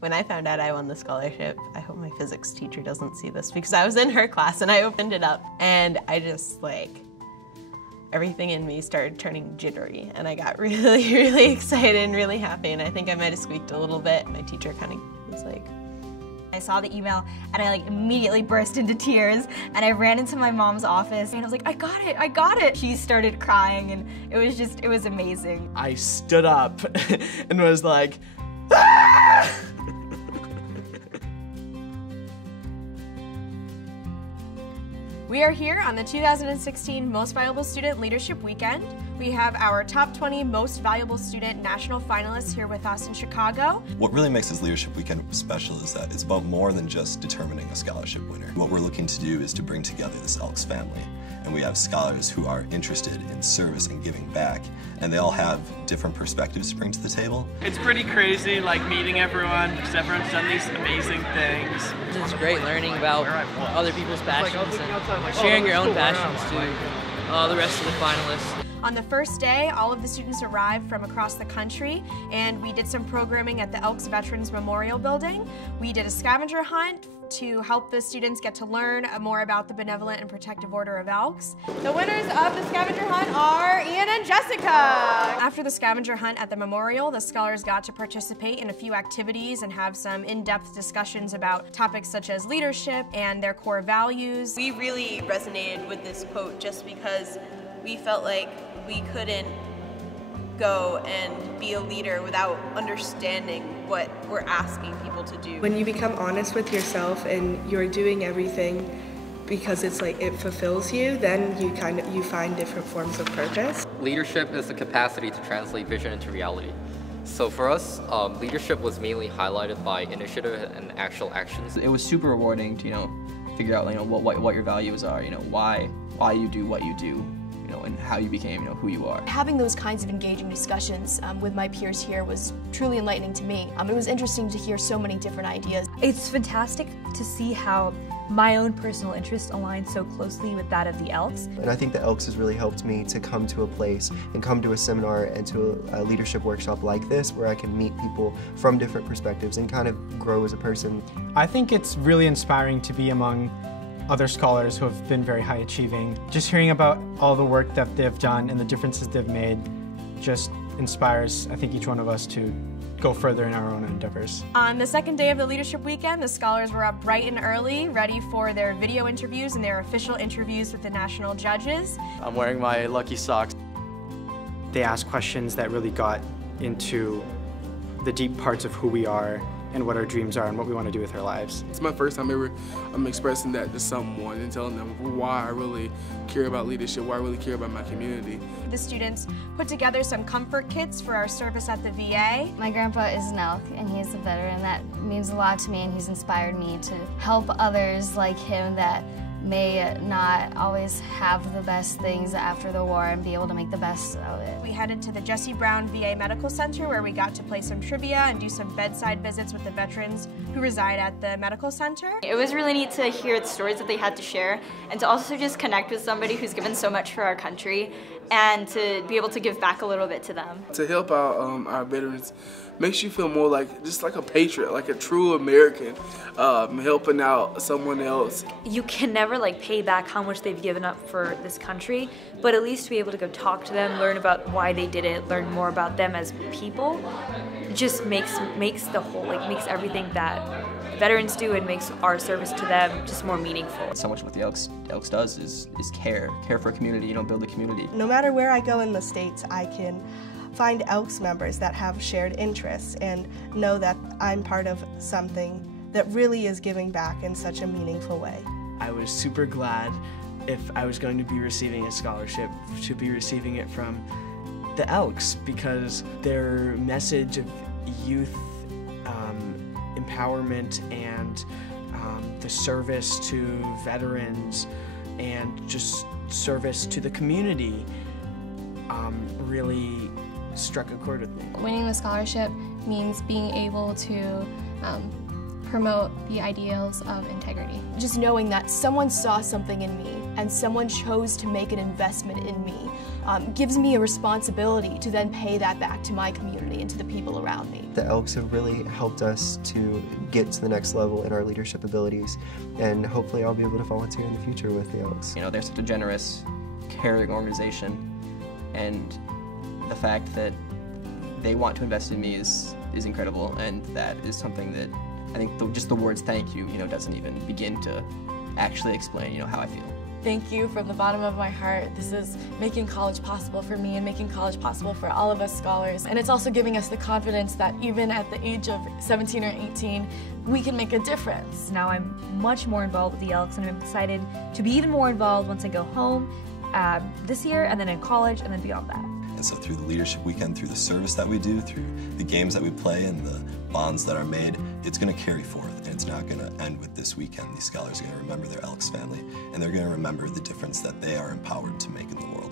When I found out I won the scholarship, I hope my physics teacher doesn't see this because I was in her class and I opened it up and I just everything in me started turning jittery and I got really, really excited and really happy, and I think I might have squeaked a little bit. My teacher kind of was like, I saw the email and I immediately burst into tears and I ran into my mom's office and I was like, I got it. She started crying and it was amazing. I stood up and was like, ah! We are here on the 2016 Most Valuable Student Leadership Weekend. We have our top 20 Most Valuable Student National Finalists here with us in Chicago. What really makes this Leadership Weekend special is that it's about more than just determining a scholarship winner. What we're looking to do is to bring together this Elks family. And we have scholars who are interested in service and giving back, and they all have different perspectives to bring to the table. It's pretty crazy, meeting everyone, because everyone's done these amazing things. It's great learning about other people's passions and sharing your own passions to the rest of the finalists. On the first day, all of the students arrived from across the country, and we did some programming at the Elks Veterans Memorial Building. We did a scavenger hunt to help the students get to learn more about the Benevolent and Protective Order of Elks. The winners of the scavenger hunt are Ian and Jessica. After the scavenger hunt at the memorial, the scholars got to participate in a few activities and have some in-depth discussions about topics such as leadership and their core values. we really resonated with this quote just because we felt like we couldn't go and be a leader without understanding what we're asking people to do. When you become honest with yourself and you're doing everything because it's it fulfills you, then you find different forms of purpose. Leadership is the capacity to translate vision into reality. So for us, leadership was mainly highlighted by initiative and actual actions. It was super rewarding to figure out what your values are, why you do what you do, and how you became, who you are. Having those kinds of engaging discussions with my peers here was truly enlightening to me. It was interesting to hear so many different ideas. It's fantastic to see how my own personal interests align so closely with that of the Elks. And I think the Elks has really helped me to come to a place and come to a seminar and to a leadership workshop like this where I can meet people from different perspectives and kind of grow as a person. I think it's really inspiring to be among other scholars who have been very high achieving. Just hearing about all the work that they've done and the differences they've made just inspires, I think, each one of us to go further in our own endeavors. On the second day of the Leadership Weekend, the scholars were up bright and early, ready for their video interviews and their official interviews with the national judges. I'm wearing my lucky socks. They asked questions that really got into the deep parts of who we are and what our dreams are and what we want to do with our lives. It's my first time ever expressing that to someone and telling them why I really care about leadership, why I really care about my community. The students put together some comfort kits for our service at the VA. My grandpa is an Elk and he's a veteran. That means a lot to me, and he's inspired me to help others like him that may not always have the best things after the war and be able to make the best of it. We headed to the Jesse Brown VA Medical Center where we got to play some trivia and do some bedside visits with the veterans who reside at the medical center. It was really neat to hear the stories that they had to share and to also just connect with somebody who's given so much for our country and to be able to give back a little bit to them. To help out our veterans makes you feel more just like a patriot, like a true American, helping out someone else. You can never pay back how much they've given up for this country, but at least to be able to go talk to them, learn about why they did it, learn more about them as people, just makes the whole, makes everything that veterans do and makes our service to them just more meaningful. So much what the Elks does is care for a community, build a community. No matter where I go in the States, I can find Elks members that have shared interests and know that I'm part of something that really is giving back in such a meaningful way. I was super glad if I was going to be receiving a scholarship to be receiving it from the Elks, because their message of youth empowerment and the service to veterans and just service to the community really struck a chord with me. Winning the scholarship means being able to promote the ideals of integrity. Just knowing that someone saw something in me and someone chose to make an investment in me gives me a responsibility to then pay that back to my community and to the people around me. The Elks have really helped us to get to the next level in our leadership abilities, and hopefully I'll be able to volunteer in the future with the Elks. You know, they're such a generous, caring organization, and the fact that they want to invest in me is incredible, and that is something that I think just the words thank you, doesn't even begin to actually explain, how I feel. Thank you from the bottom of my heart. This is making college possible for me and making college possible for all of us scholars. And it's also giving us the confidence that even at the age of 17 or 18, we can make a difference. Now I'm much more involved with the Elks, and I'm excited to be even more involved once I go home this year, and then in college, and then beyond that. And so through the Leadership Weekend, through the service that we do, through the games that we play and the bonds that are made, it's going to carry forth, and it's not going to end with this weekend. These scholars are going to remember their Elks family, and they're going to remember the difference that they are empowered to make in the world.